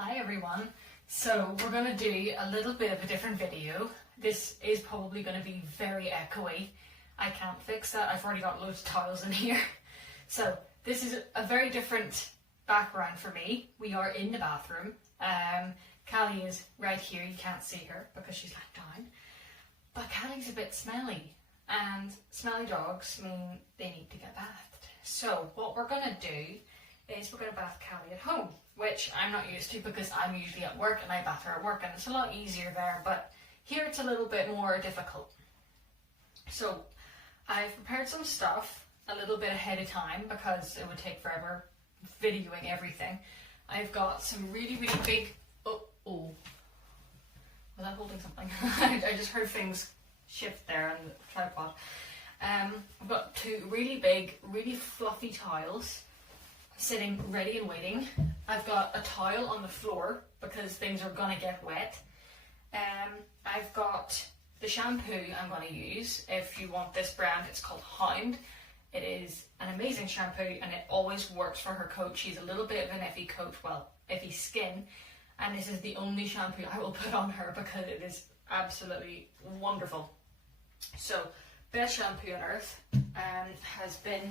Hi everyone. So we're going to do a little bit of a different video. This is probably going to be very echoey. I can't fix that. I've already got loads of tiles in here. So this is a very different background for me. We are in the bathroom. Callie is right here. You can't see her because she's laid down. But Callie's a bit smelly, and smelly dogs mean they need to get bathed. So what we're going to do is we're going to bath Callie at home, which I'm not used to because I'm usually at work and I bath her at work, and it's a lot easier there, but here it's a little bit more difficult. So I've prepared some stuff a little bit ahead of time because it would take forever videoing everything. I've got some really big, was that holding something? I just heard things shift there on the tripod. I've got two really big, really fluffy tiles sitting ready and waiting. I've got a towel on the floor because things are gonna get wet. I've got the shampoo I'm gonna use. If you want this brand, it's called Hound. It is an amazing shampoo and it always works for her coat. She's a little bit of an iffy coat, well, iffy skin, and this is the only shampoo I will put on her because it is absolutely wonderful. So, best shampoo on earth has been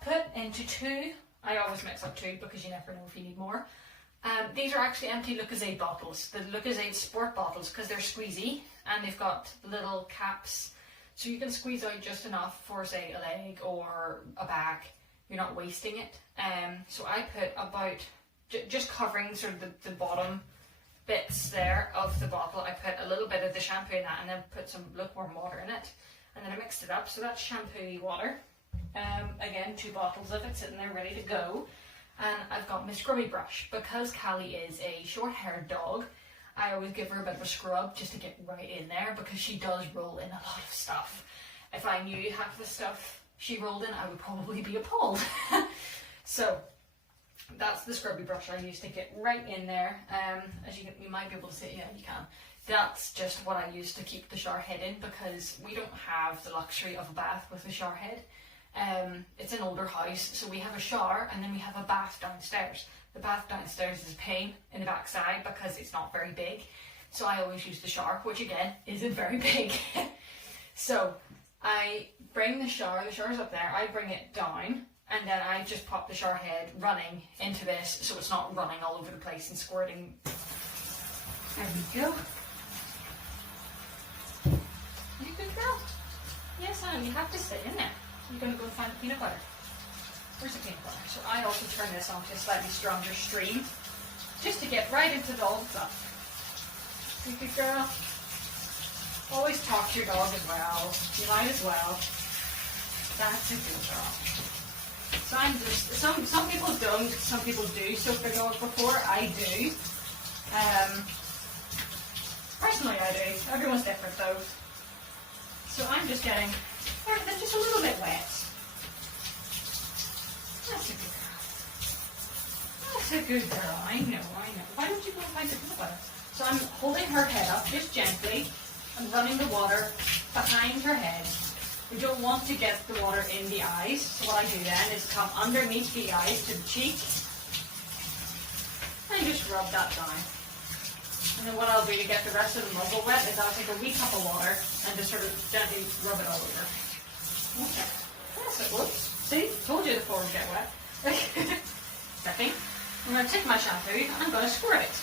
put into two. I always mix up two because you never know if you need more. These are actually empty Lucozade bottles, the Lucozade sport bottles, because they're squeezy and they've got little caps, so you can squeeze out just enough for, say, a leg or a back. You're not wasting it. So I put about, just covering sort of the bottom bits there of the bottle, I put a little bit of the shampoo in that and then put some lukewarm water in it. And then I mixed it up, so that's shampoo water. Again, 2 bottles of it sitting there ready to go. And I've got my scrubby brush. Because Callie is a short-haired dog, I always give her a bit of a scrub just to get right in there because she does roll in a lot of stuff. If I knew half the stuff she rolled in, I would probably be appalled. So that's the scrubby brush I use to get right in there. As you might be able to see, yeah, you can. That's just what I use to keep the shower head in because we don't have the luxury of a bath with a shower head. It's an older house, so we have a shower and then we have a bath downstairs. The bath downstairs is a pain in the backside because it's not very big, so I always use the shower, which again isn't very big. So I bring the shower's up there, I bring it down, and then I just pop the shower head running into this so it's not running all over the place and squirting. There we go. You good girl? Yes, honey, you have to sit in there. You're going to go and find the peanut butter. Where's the peanut butter? So I also turn this on to a slightly stronger stream just to get right into the old stuff. You good girl? Always talk to your dog as well. You might as well. That's a good girl. So I'm just, some people don't, some people do soak their dog before. I do. Personally I do. Everyone's different though. So I'm just getting they're just a little bit wet. That's a good girl. That's a good girl. I know. Why don't you go find the peanut butter? So I'm holding her head up just gently and running the water behind her head. We don't want to get the water in the eyes. So what I do then is come underneath the eyes to the cheek and just rub that down. And then what I'll do to get the rest of the muzzle wet is I'll take a wee cup of water and just sort of gently rub it all over. Okay. Yes, it would. See? Told you the floor would get wet. Second, I'm going to take my shampoo and I'm going to squirt it.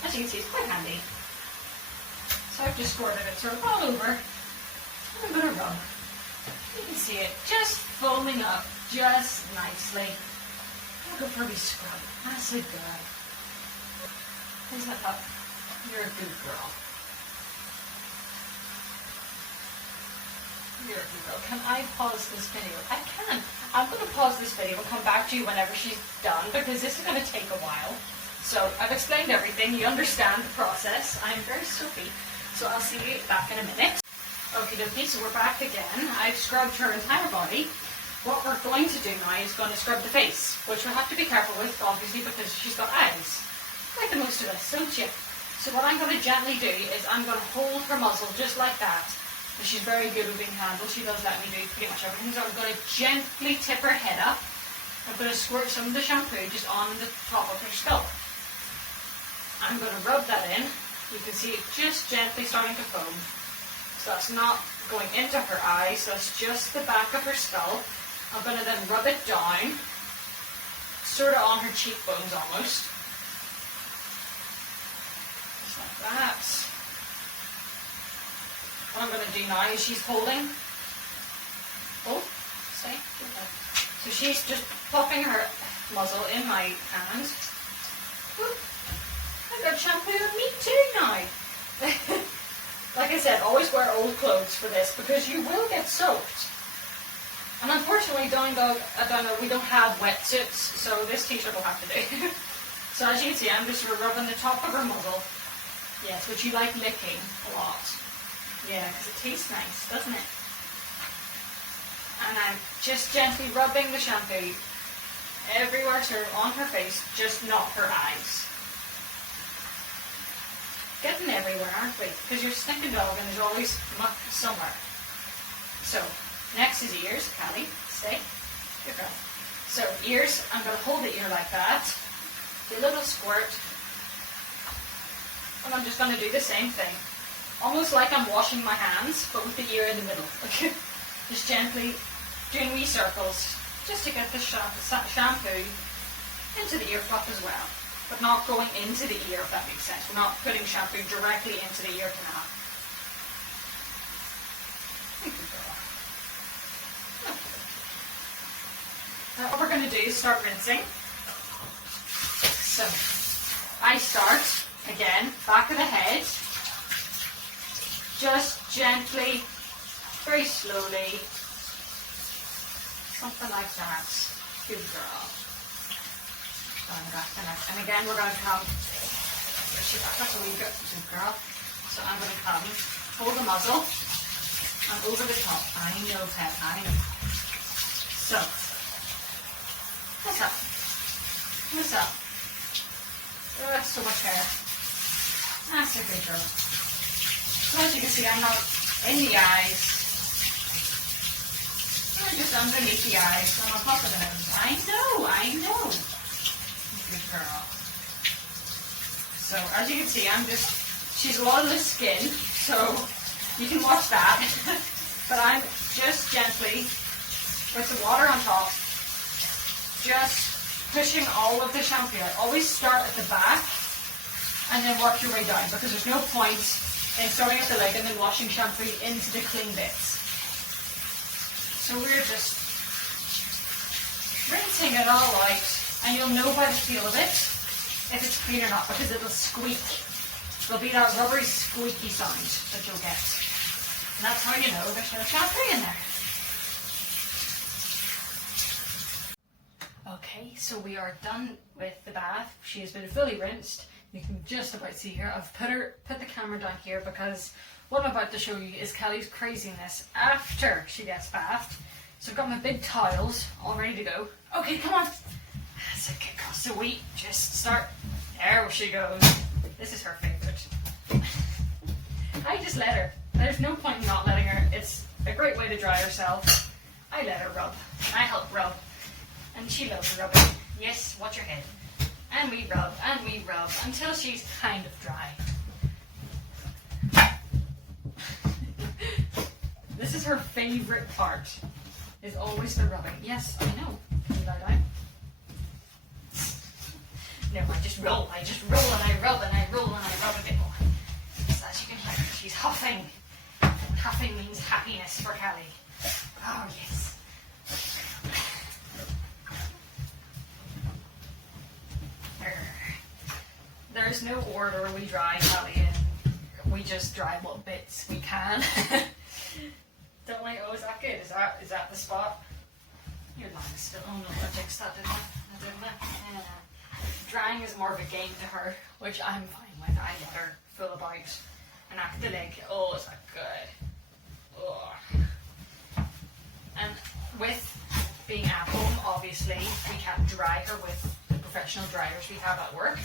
As you can see, it's quite handy. So I've just squirted it sort of all over. And I'm going to rub. You can see it just foaming up just nicely. I'll go for a wee scrub. That's a good. Is that up? You're a good girl. You're a good girl. Can I pause this video? I can. I'm going to pause this video and come back to you whenever she's done because this is going to take a while. So I've explained everything. You understand the process. I'm very soapy. So I'll see you back in a minute. Okie dokie, so we're back again. I've scrubbed her entire body. What we're going to do now is going to scrub the face, which we'll have to be careful with, obviously, because she's got eyes. Like the most of us, don't you? So what I'm going to gently do is I'm going to hold her muzzle just like that. And she's very good with being handled. She does let me do pretty much everything. So I'm going to gently tip her head up. I'm going to squirt some of the shampoo just on the top of her skull. I'm going to rub that in. You can see it just gently starting to foam. So that's not going into her eyes, that's just the back of her skull. I'm going to then rub it down, sort of on her cheekbones almost. Just like that. What I'm going to do now is she's holding, so she's just popping her muzzle in my hand. Whoop. I've got shampoo on me too now. Like I said, always wear old clothes for this because you will get soaked. And unfortunately, down there we don't have wetsuits, so this t-shirt will have to do. So as you can see, I'm just rubbing the top of her muzzle. Yes, which you like licking a lot. Yeah, because it tastes nice, doesn't it? And I'm just gently rubbing the shampoo everywhere on her face, just not her eyes. Getting everywhere, aren't we? Because you're a stinking dog and there's always muck somewhere. So, next is ears. Callie, stay. Good girl. So, ears, I'm going to hold the ear like that. Do a little squirt. And I'm just going to do the same thing. Almost like I'm washing my hands, but with the ear in the middle. Just gently doing wee circles, just to get the shampoo into the ear fluff as well. But not going into the ear, if that makes sense. We're not putting shampoo directly into the ear canal. Now what we're going to do is start rinsing. So, I start, again, back of the head. Just gently, very slowly. Something like that. Good girl. And again, we're going to come, that's a wee good girl. So I'm going to come, hold the muzzle, and over the top. I know, pet, I know. So, what's up? What's up? Oh, that's so much hair. That's a good girl. So as you can see, I'm not in the eyes. I'm just underneath the eyes, on top of the nose. I know. Good girl. So as you can see, she's a lot of the skin, so you can watch that. But I'm just gently, with the water on top, just pushing all of the shampoo out. Always start at the back and then work your way down, because there's no point in starting at the leg and then washing shampoo into the clean bits. So we're just rinsing it all out. And you'll know by the feel of it if it's clean or not, because it'll squeak. There'll be that rubbery squeaky sound that you'll get. And that's how you know there's no shampoo in there. Okay, so we are done with the bath. She has been fully rinsed. You can just about see her. I've put the camera down here because what I'm about to show you is Kelly's craziness after she gets bathed. So I've got my big towels all ready to go. Okay, come on. That's okay, so we just start. There she goes. This is her favourite. I just let her. There's no point in not letting her. It's a great way to dry herself. I let her rub. I help rub. And she loves rubbing. Yes, watch your head. And we rub until she's kind of dry. This is her favourite part. Is always the rubbing. Yes, I know. Can you lie down? No, I just roll and I rub and I roll and I rub a bit more. So as you can hear, she's huffing. And huffing means happiness for Callie. Oh, yes. There's no order we dry Callie in. We just dry what bits we can. Don't like, oh, is that good? Is that the spot? Your line is still, oh no, I fixed that, didn't I? Yeah. Drying is more of a game to her, which I'm fine with. I let her full about and act the leg. Oh, is that good? Oh. And with being at home, obviously, we can't dry her with the professional dryers we have at work.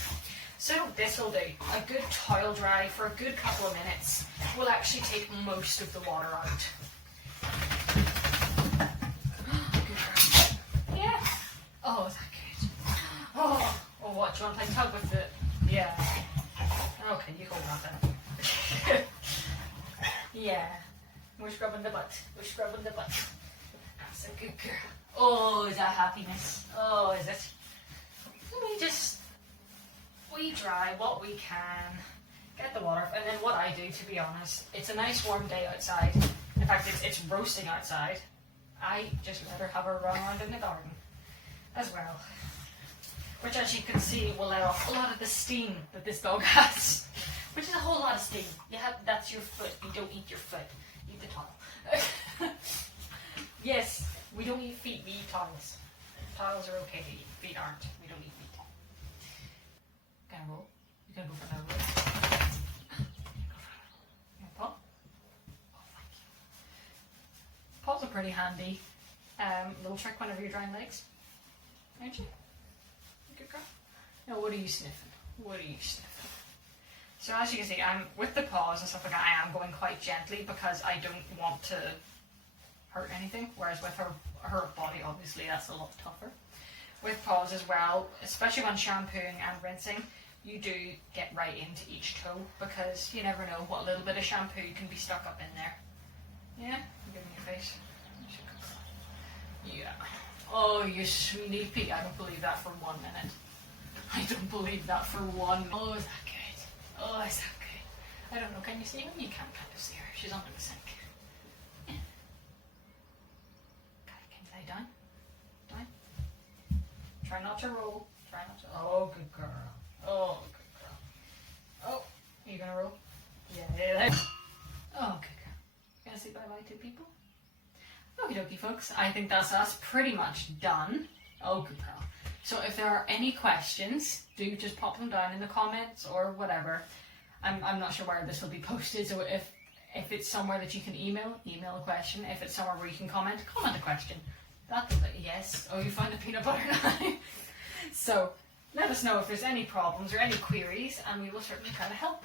So this will do. A good towel dry for a good couple of minutes will actually take most of the water out. Yeah. Oh, is that good? Oh, what? Do you want to play tug with it? Yeah. Yeah. We're scrubbing the butt. We're scrubbing the butt. That's a good girl. Oh, is that happiness? Oh, is it? We dry what we can. Get the water. And then what I do, to be honest, it's a nice warm day outside. In fact, it's roasting outside. I just let her have a run around in the garden as well. Which, as you can see, will let off a lot of the steam that this dog has. Which is a whole lot of steam. That's your foot. You don't eat your foot. Eat the towel. Yes, we don't eat feet, we eat towels. Towels are okay to eat. Feet aren't. We don't eat feet. Gonna roll. You're gonna go for another roll. Yeah, paw. Oh, thank you. Paws are pretty handy. Little trick whenever you're drying legs. Aren't you? Good girl. Now, what are you sniffing? What are you sniffing? So as you can see, I'm with the paws and stuff like that. I am going quite gently because I don't want to hurt anything. Whereas with her body, obviously, that's a lot tougher. With paws as well, especially when shampooing and rinsing, you do get right into each toe because you never know what little bit of shampoo can be stuck up in there. Yeah, give me your face. Yeah. Oh, you're sleepy. I don't believe that for 1 minute. I don't believe that for one. Oh, is that good? Oh, is that good? I don't know. Can you see her? You can kind of see her. She's under the sink. Yeah. Okay, can you lay down? Down. Try not to roll. Try not to. Oh, good girl. Oh, good girl. Oh, are you gonna roll? Yeah. Oh, good girl. Gonna say bye-bye to people? Okie dokie, folks. I think that's us pretty much done. Oh, good girl. So if there are any questions, do just pop them down in the comments or whatever. I'm not sure where this will be posted, so if it's somewhere that you can email a question. If it's somewhere where you can comment a question. Yes. Oh, you found the peanut butter now. So let us know if there's any problems or any queries, and we will certainly try to help.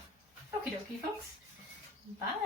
Okie dokie, folks. Bye.